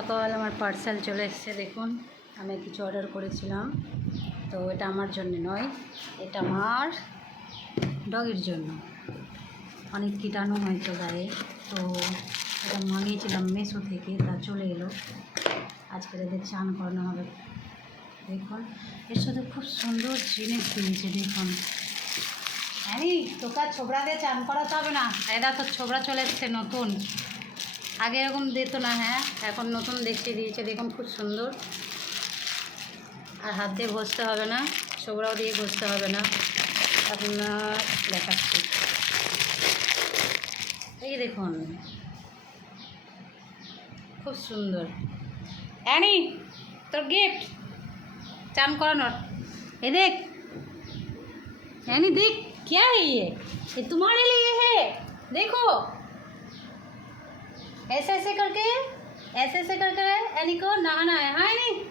সকাল আমার পার্সেল চলে এসেছে, দেখুন। আমি কিছু অর্ডার করেছিলাম, তো এটা আমার জন্য নয়, এটা আমার ডগের জন্য। অনেক কীটাণু হয়তো গায়ে, তো এটা মাঙিয়েছিলাম মেশো থেকে, তা চলে এলো। আজকে এদের চান করানো হবে। দেখুন, এর সাথে খুব সুন্দর জিনিস দিয়েছে দেখুন। হ্যাঁ তোকার ছোবড়া দিয়ে চান করাতে হবে না। এদা তোর ছোবড়া চলে এসছে নতুন। আগে এরকম দিত না হ্যাঁ এখন নতুন দেখতে দিয়েছে দেখুন খুব সুন্দর আর হাত দিয়ে ঘষতে হবে না ছোবড়াও দিয়ে ঘষতে হবে না আপনার দেখাচ্ছি এই দেখুন খুব সুন্দর অ্যানি তোর গিফট চান করানোর এ देख यानी देख क्या है ये ये तुम्हारे लिए है देखो ऐसे ऐसे करके ऐसे ऐसे करके एनी को नहाना है। हाँ नहीं